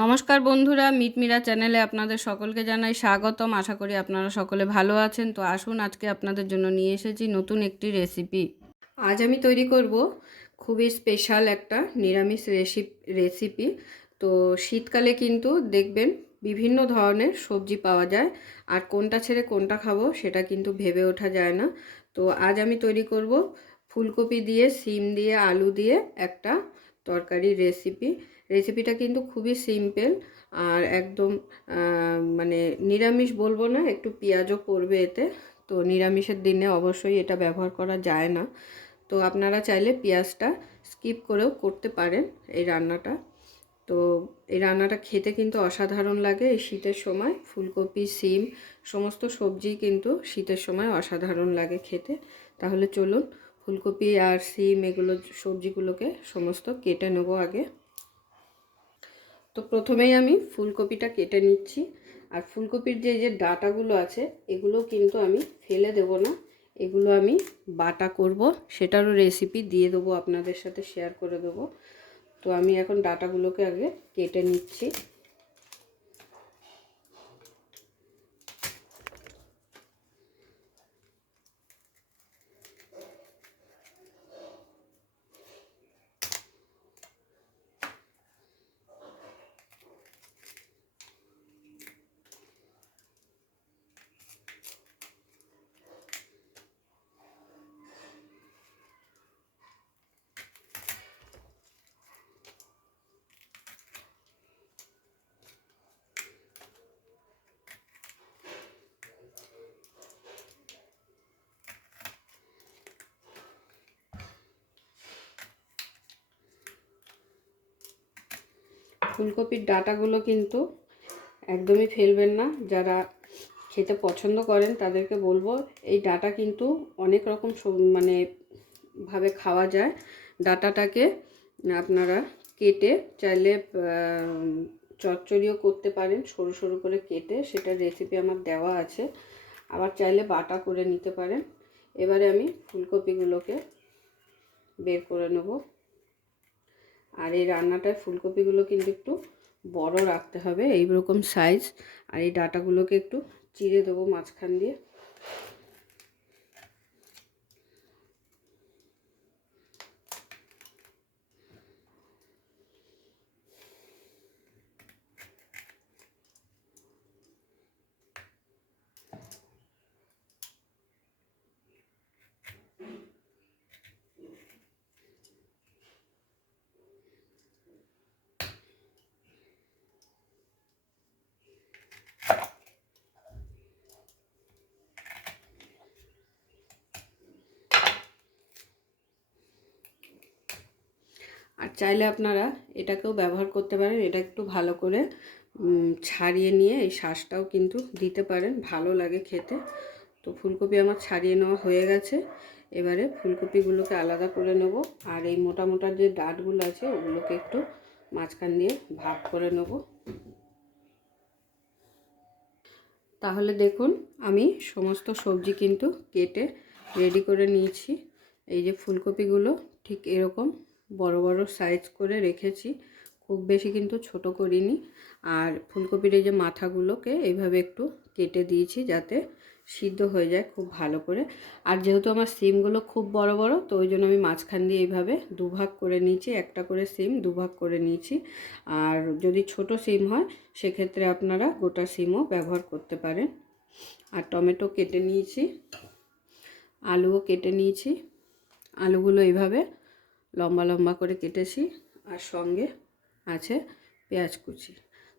নমস্কার বন্ধুরা, মিটমিরা চ্যানেলে আপনাদের সকলকে জানাই স্বাগতম। আশা করি আপনারা সকলে ভালো আছেন। তো আসুন, আজকে আপনাদের জন্য নিয়ে এসেছি নতুন একটি রেসিপি আজ আমি তৈরি করব খুবই স্পেশাল একটা নিরামিষ রেসিপি রেসিপি তো শীতকালে কিন্তু দেখবেন বিভিন্ন ধরনের সবজি পাওয়া যায়, আর কোনটা ছেড়ে কোনটা খাব সেটা কিন্তু ভেবে ওঠা যায় না। তো আজ আমি তৈরি করব ফুলকপি দিয়ে, সিম দিয়ে, আলু দিয়ে একটা তরকারির রেসিপি রেসিপিটা কিন্তু খুবই সিম্পল আর একদম মানে নিরামিষ বলব না, একটু পেঁয়াজও পড়বে এতে। তো নিরামিষের দিনে অবশ্যই এটা ব্যবহার করা যায় না। তো আপনারা চাইলে পেঁয়াজটা স্কিপ করেও করতে পারেন এই রান্নাটা। তো এই রান্নাটা খেতে কিন্তু অসাধারণ লাগে এই শীতের সময়। ফুলকপি, সিম, সমস্ত সবজি কিন্তু শীতের সময় অসাধারণ লাগে খেতে। তাহলে চলুন, ফুলকপি আর সিম এগুলো সবজিগুলোকে সমস্ত কেটে নেব আগে। তো প্রথমেই আমি ফুলকপিটা কেটে নিচ্ছি। আর ফুলকপির যে যে ডাটাগুলো আছে, এগুলো কিন্তু আমি ফেলে দেব না। এগুলো আমি বাটা করব। সেটারও রেসিপি দিয়ে দেবো, আপনাদের সাথে শেয়ার করে দেবো। তো আমি এখন ডাটাগুলোকে আগে কেটে নিচ্ছি। ফুলকপির ডাটাগুলো কিন্তু একদমই ফেলবেন না। যারা খেতে পছন্দ করেন, তাদেরকে বলব, এই ডাটা কিন্তু অনেক রকম মানে ভাবে খাওয়া যায়। ডাটাটাকে আপনারা কেটে চাইলে চচ্চড়িও করতে পারেন, সরু সরু করে কেটে। সেটা রেসিপি আমার দেওয়া আছে। আবার চাইলে বাটা করে নিতে পারেন। এবারে আমি ফুলকপিগুলোকে বের করে নেব। আর এই রান্নাটায় ফুলকপিগুলো কিন্তু একটু বড় রাখতে হবে এইরকম সাইজ আর এই ডাটাগুলোকে একটু চিড়ে দেবো মাঝখান দিয়ে। আর চাইলে আপনারা এটাকেও ব্যবহার করতে পারেন, এটা একটু ভালো করে ছাড়িয়ে নিয়ে এই শ্বাসটাও কিন্তু দিতে পারেন, ভালো লাগে খেতে। তো ফুলকপি আমার ছাড়িয়ে নেওয়া হয়ে গেছে। এবারে ফুলকপিগুলোকে আলাদা করে নেব আর এই মোটা মোটা যে ডাটগুলো আছে, ওগুলোকে একটু মাঝখান দিয়ে ভাগ করে নেব। তাহলে দেখুন, আমি সমস্ত সবজি কিন্তু কেটে রেডি করে নিয়েছি। এই যে ফুলকপিগুলো ঠিক এরকম বড় বড় সাইজ করে রেখেছি। খুব বেশি কিন্তু ছোট করিনি। আর ফুলকপির এই যে মাথাগুলোকে এইভাবে একটু কেটে দিয়েছি যাতে সিদ্ধ হয়ে যায় খুব ভালো করে। আর যেহেতু আমার সিমগুলো খুব বড় বড়, তো ওই জন্য আমি মাঝখান দিয়ে এইভাবে দুভাগ করে নিয়েছি, একটা করে সিম, দুভাগ করে নিয়েছি। আর যদি ছোট সিম হয়, সেক্ষেত্রে আপনারা গোটা সিমও ব্যবহার করতে পারেন। আর টমেটো কেটে নিয়েছি, আলুও কেটে নিয়েছি। আলুগুলো এইভাবে লম্বা লম্বা করে কেটেছি আর সঙ্গে আছে পেঁয়াজ কুচি।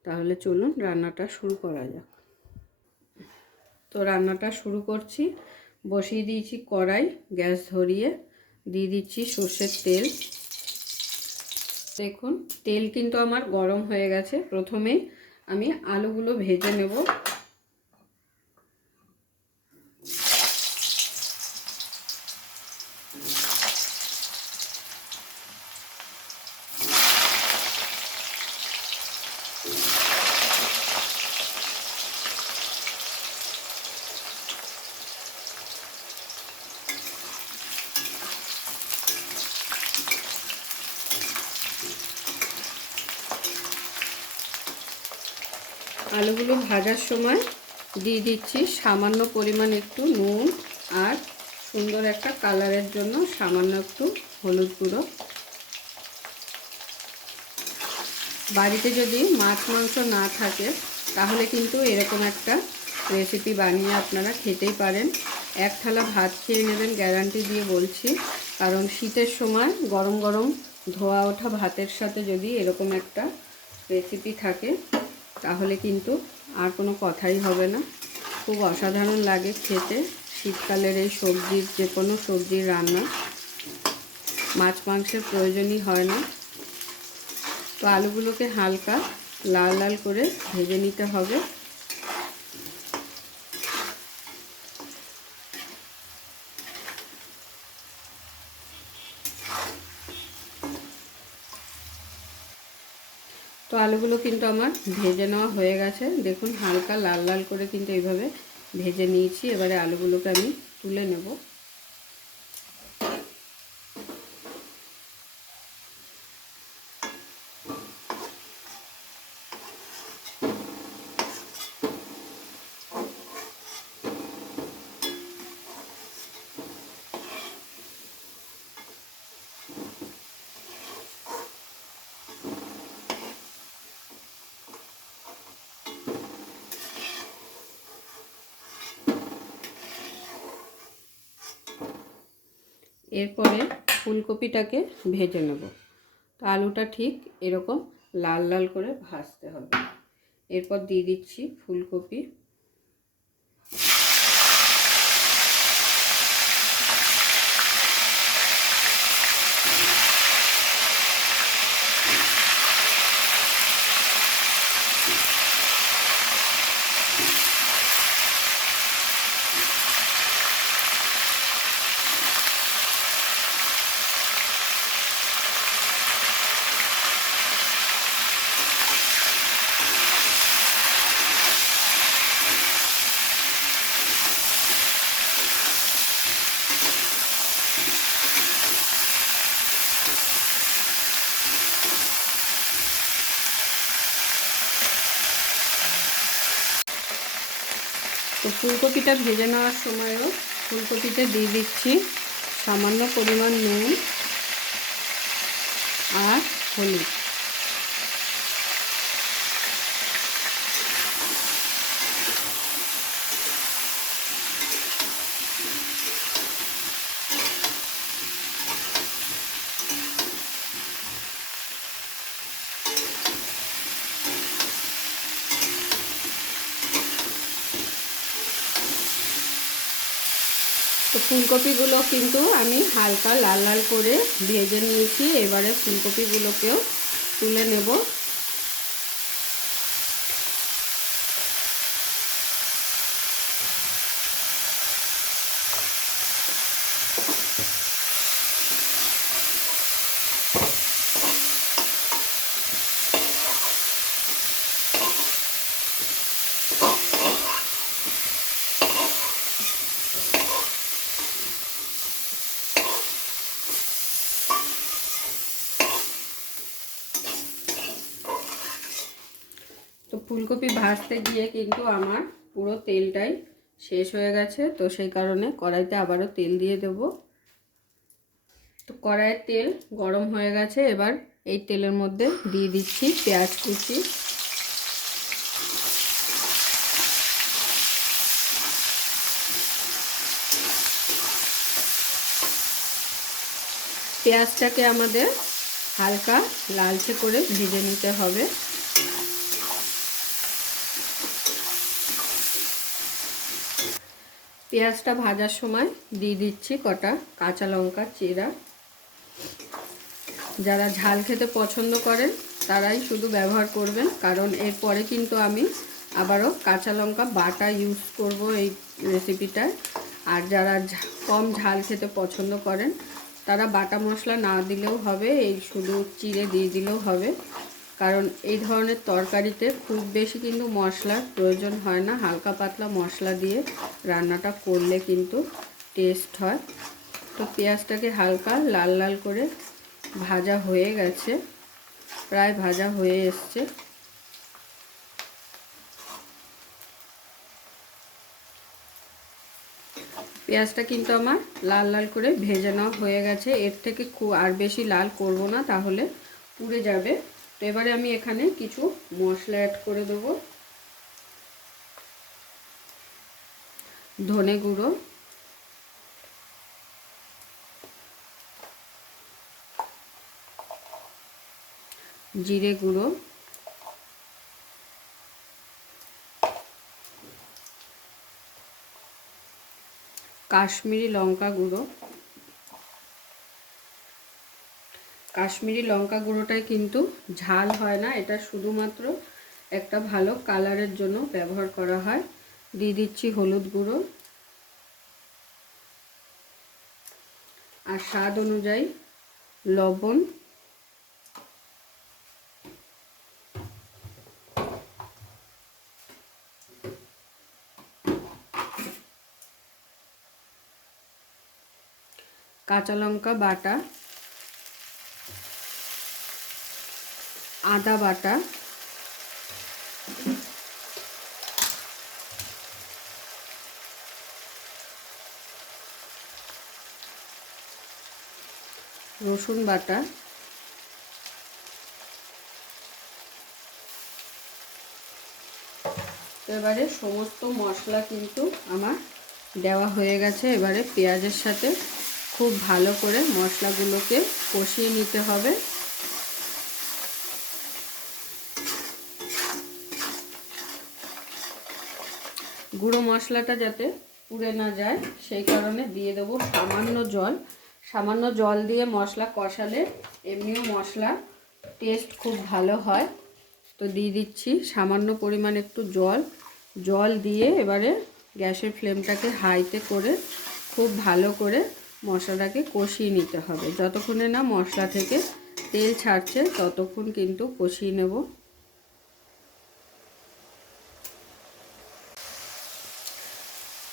তাহলে চলুন রান্নাটা শুরু করা যাক। তো রান্নাটা শুরু করছি। বসিয়ে দিয়েছি কড়াই, গ্যাস ধরিয়ে দিয়ে দিচ্ছি সর্ষের তেল। দেখুন, তেল কিন্তু আমার গরম হয়ে গেছে। প্রথমেই আমি আলুগুলো ভেজে নেব। আলুগুলো ভাজার সময় দিয়ে দিচ্ছি সামান্য পরিমাণ একটু নুন আর সুন্দর একটা কালারের জন্য সামান্য একটু হলুদ গুঁড়ো। বাড়িতে যদি মাছ মাংস না থাকে, তাহলে কিন্তু এরকম একটা রেসিপি বানিয়ে আপনারা খেতেই পারেন। এক থালা ভাত খেয়ে নেবেন গ্যারান্টি দিয়ে বলছি। কারণ শীতের সময় গরম গরম ধোয়া ওঠা ভাতের সাথে যদি এরকম একটা রেসিপি থাকে তাহলে কিন্তু আর কোনো কথাই হবে না। খুব অসাধারণ লাগে খেতে। শীতকালের এই সবজির যে কোনো সবজির রান্না মাছ মাংসের প্রয়োজনই হয় না। তো আলুগুলোকে হালকা লাল লাল করে ভেজে নিতে হবে। তো আলুগুলো কিন্তু আমার ভেজে নেওয়া হয়ে গেছে। দেখুন, হালকা লাল লাল করে কিন্তু এইভাবে ভেজে নিয়েছি। এবারে আলুগুলোকে আমি তুলে নেব। এরপরে ফুলকপিটাকে ভেজে নেব। তো আলুটা ঠিক এরকম লাল লাল করে ভাজতে হবে। এরপর দিয়ে দিচ্ছি ফুলকপি। ফুলকপিটা ভেজে নেওয়ার সময়ও ফুলকপিতে দিয়ে দিচ্ছি। সামান্য পরিমাণ নুন আর হলুদ তো ফুলকপিগুলো কিন্তু আমি হালকা লাল লাল করে ভেজে নিয়েছি। এবারে ফুলকপিগুলোকেও তুলে নেব তো ফুলকপি ভাজতে গিয়ে কিন্তু আমার পুরো তেলটাই শেষ হয়ে গেছে। তো সেই কারণে কড়াইতে আবারও তেল দিয়ে দেব। তো কড়াইয়ের তেল গরম হয়ে গেছে। এবার এই তেলের মধ্যে দিয়ে দিচ্ছি পেঁয়াজ কুচি। পেঁয়াজটাকে আমাদের হালকা লালচে করে ভেজে নিতে হবে। পেঁয়াজটা ভাজার সময় দিয়ে দিচ্ছি কটা কাঁচা লঙ্কা, চিরা। যারা ঝাল খেতে পছন্দ করেন, তারাই শুধু ব্যবহার করবেন। কারণ এরপরে কিন্তু আমি আবারও কাঁচা লঙ্কা বাটা ইউজ করব এই রেসিপিটায় আর যারা কম ঝাল খেতে পছন্দ করেন, তারা বাটা মশলা না দিলেও হবে, এই শুধু চিড়ে দিয়ে দিলেও হবে। কারণ এই ধরনের তরকারিতে খুব বেশি কিন্তু মশলার প্রয়োজন হয় না। হালকা পাতলা মশলা দিয়ে রান্নাটা করলে কিন্তু টেস্ট হয়। তো পেঁয়াজটাকে হালকা লাল লাল করে ভাজা হয়ে গেছে, প্রায় ভাজা হয়ে এসছে। পেঁয়াজটা কিন্তু আমার লাল লাল করে ভেজে হয়ে গেছে। এর থেকে খুব আর বেশি লাল করব না, তাহলে পুড়ে যাবে। তো এবারে আমি এখানে কিছু মশলা অ্যাড করে দেবো। ধনে গুঁড়ো। জিরে গুঁড়ো। কাশ্মীরি লঙ্কা গুঁড়ো। কাশ্মীরি লঙ্কা গুঁড়োটাই কিন্তু ঝাল হয় না। এটা শুধুমাত্র একটা ভালো কালারের জন্য ব্যবহার করা হয়। দিয়ে দিচ্ছি হলুদ গুঁড়ো। আর স্বাদ অনুযায়ী লবণ। কাঁচা লঙ্কা বাটা। আদা বাটা, রসুন বাটা, এবারে সমস্ত মশলা কিন্তু আমার দেওয়া হয়ে গেছে। এবারে পেঁয়াজের সাথে খুব ভালো করে মশলাগুলোকে কষিয়ে নিতে হবে। গুঁড়ো মশলাটা যাতে পুড়ে না যায়, সেই কারণে দিয়ে দেবো সামান্য জল। সামান্য জল দিয়ে মশলা কষালে এমনিও মশলা টেস্ট খুব ভালো হয়। তো দিয়ে দিচ্ছি সামান্য পরিমাণ একটু জল। জল দিয়ে এবারে গ্যাসের ফ্লেমটাকে হাইতে করে খুব ভালো করে মশলাটাকে কষিয়ে নিতে হবে। যতক্ষণে না মশলা থেকে তেল ছাড়ছে, ততক্ষণ কিন্তু কষিয়ে নেব।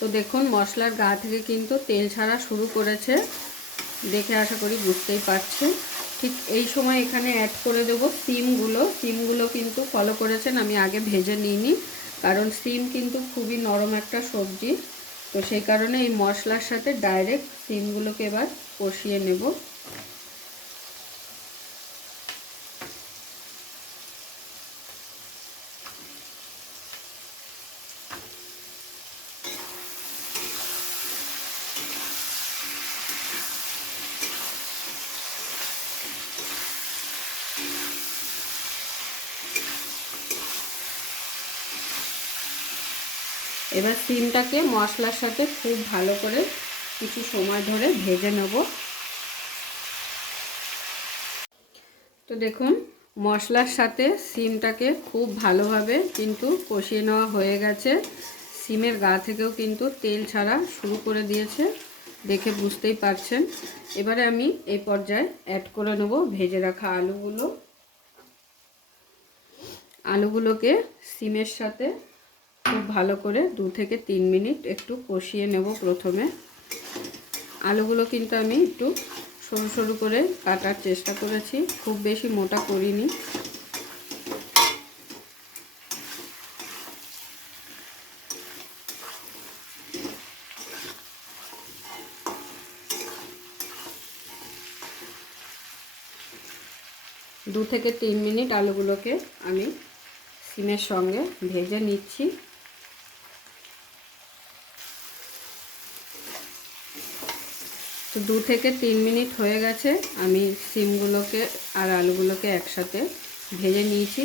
তো দেখুন, মশলার গা থেকে কিন্তু তেল ছাড়া শুরু করেছে। দেখে আশা করি বুঝতেই পারছেন। ঠিক এই সময় এখানে অ্যাড করে দেবো সিমগুলো সিমগুলো কিন্তু ফলো করেছেন, আমি আগে ভেজে নিইনি। কারণ সিম কিন্তু খুবই নরম একটা সবজি। তো সেই কারণে এই মশলার সাথে ডাইরেক্ট সিমগুলোকে এবার কষিয়ে নেব। এবার সিমটাকে মশলার সাথে খুব ভালো করে কিছু সময় ধরে ভেজে নেব। তো দেখুন, মশলার সাথে সিমটাকে খুব ভালোভাবে কিন্তু কষিয়ে নেওয়া হয়ে গেছে। সিমের গা থেকেও কিন্তু তেল ছাড়া শুরু করে দিয়েছে, দেখে বুঝতেই পারছেন। এবারে আমি এই পর্যায়ে অ্যাড করে নেব ভেজে রাখা আলুগুলো। আলুগুলোকে সিমের সাথে খুব ভালো করে দু থেকে তিন মিনিট একটু কষিয়ে নেব প্রথমে। আলুগুলো কিন্তু আমি একটু সরু সরু করে কাটার চেষ্টা করেছি, খুব বেশি মোটা করিনি। দু থেকে তিন মিনিট আলুগুলোকে আমি সিমের সঙ্গে ভেজে নিচ্ছি। তো দু থেকে তিন মিনিট হয়ে গেছে, আমি সিমগুলোকে আর আলুগুলোকে একসাথে ভেজে নিয়েছি।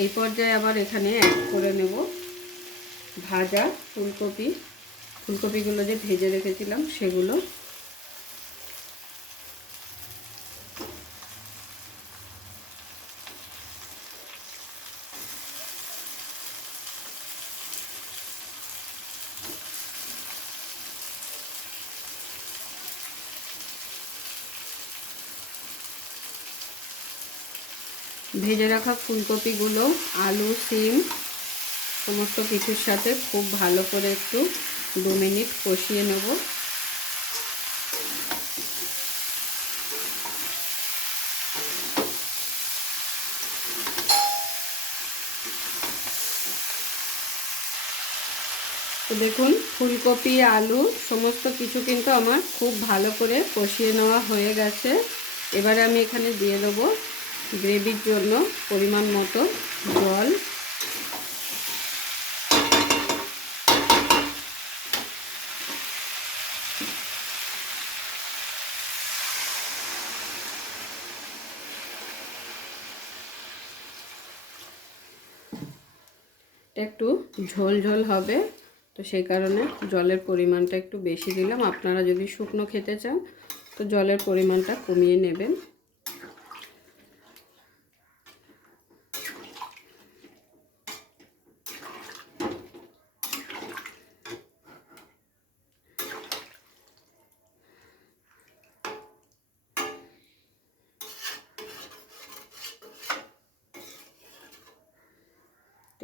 এই পর্যায়ে আবার এখানে অ্যাড করে নেব ভাজা ফুলকপি। ফুলকপিগুলো যে ভেজে রেখেছিলাম, সেগুলো ভেজে রাখা ফুলকপিগুলো, আলু, সিম, সমস্ত কিছুর সাথে খুব ভালো করে একটু দু মিনিট কষিয়ে নেব। তো দেখুন, ফুলকপি, আলু, সমস্ত কিছু কিন্তু আমার খুব ভালো করে কষিয়ে নেওয়া হয়ে গেছে। এবারে আমি এখানে দিয়ে দেবো গ্রেভির জন্য পরিমাণ মতো জল। একটু ঝোল ঝোল হবে, তো সেই কারণে জলের পরিমাণটা একটু বেশি দিলাম। আপনারা যদি শুকনো খেতে চান, তো জলের পরিমাণটা কমিয়ে নেবেন।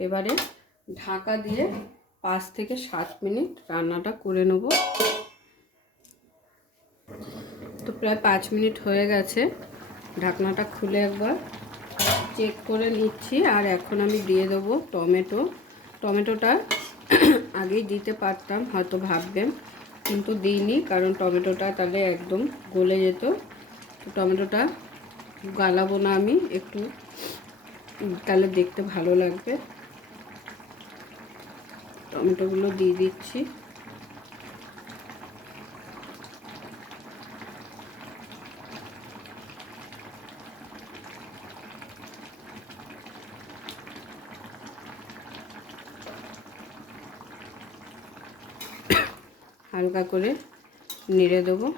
এবারে ঢাকা দিয়ে পাঁচ থেকে সাত মিনিট রান্নাটা করে নেব। তো প্রায় পাঁচ মিনিট হয়ে গেছে। ঢাকনাটা খুলে একবার চেক করে নিচ্ছি। আর এখন আমি দিয়ে দেবো টমেটো। টমেটোটা আগেই দিতে পারতাম, হয়তো ভাববেন, কিন্তু দিইনি, কারণ টমেটোটা তাহলে একদম গলে যেত। তো টমেটোটা গালাবো না আমি, একটু তাহলে দেখতে ভালো লাগবে। টমেটোগুলো দিয়ে দিচ্ছি। হালকা করে নেড়ে দেবো।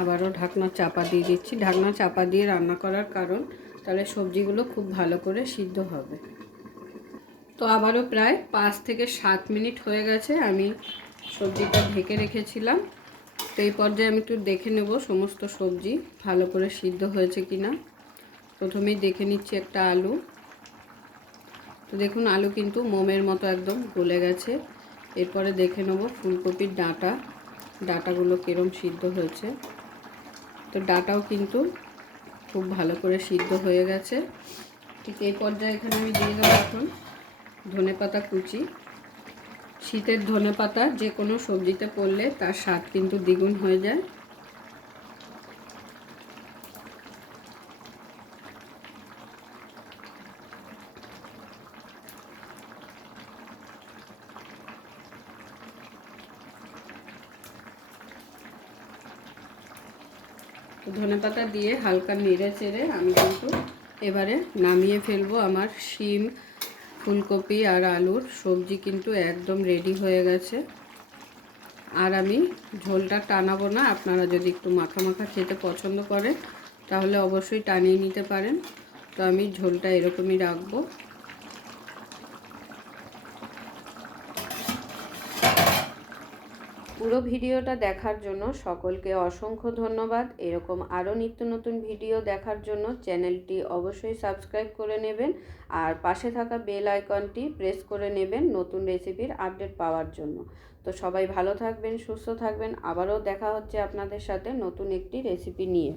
আবারও ঢাকনা চাপা দিয়ে দিচ্ছি। ঢাকনা চাপা দিয়ে রান্না করার কারণ তাহলে সবজিগুলো খুব ভালো করে সিদ্ধ হবে। তো আবারও প্রায় পাঁচ থেকে সাত মিনিট হয়ে গেছে, আমি সবজিটা ঢেকে রেখেছিলাম। তো এই পর্যায়ে আমি একটু দেখে নেব সমস্ত সবজি ভালো করে সিদ্ধ হয়েছে কি না প্রথমেই দেখে নিচ্ছি একটা আলু। তো দেখুন, আলু কিন্তু মোমের মতো একদম গলে গেছে। এরপরে দেখে নেব ফুলকপির ডাঁটা। ডাঁটাগুলো কীরম সিদ্ধ হয়েছে। তো ডাটাও কিন্তু খুব ভালো করে সিদ্ধ হয়ে গেছে। ঠিক এই পর্যায়ে এখানে আমি দিয়ে দেবো এখন ধনে পাতা কুচি। শীতের ধনে পাতা যে কোনো সবজিতে পড়লে তার স্বাদ কিন্তু দ্বিগুণ হয়ে যায় ধনে পাতা দিয়ে হালকা নেড়ে চেড়ে আমি কিন্তু এবারে নামিয়ে ফেলব আমার শিম, ফুলকপি আর আলুর। সবজি কিন্তু একদম রেডি হয়ে গেছে। আর আমি ঝোলটা টানাবো না। আপনারা যদি একটু মাখা মাখা খেতে পছন্দ করে, তাহলে অবশ্যই টানিয়ে নিতে পারেন। তো আমি ঝোলটা এরকমই রাখব। পুরো ভিডিওটা দেখার জন্য সকলকে অসংখ্য ধন্যবাদ। এরকম আরও নিত্য নতুন ভিডিও দেখার জন্য চ্যানেলটি অবশ্যই সাবস্ক্রাইব করে নেবেন আর পাশে থাকা বেল আইকনটি প্রেস করে নেবেন নতুন রেসিপির আপডেট পাওয়ার জন্য। তো সবাই ভালো থাকবেন, সুস্থ থাকবেন। আবারও দেখা হচ্ছে আপনাদের সাথে নতুন একটি রেসিপি নিয়ে।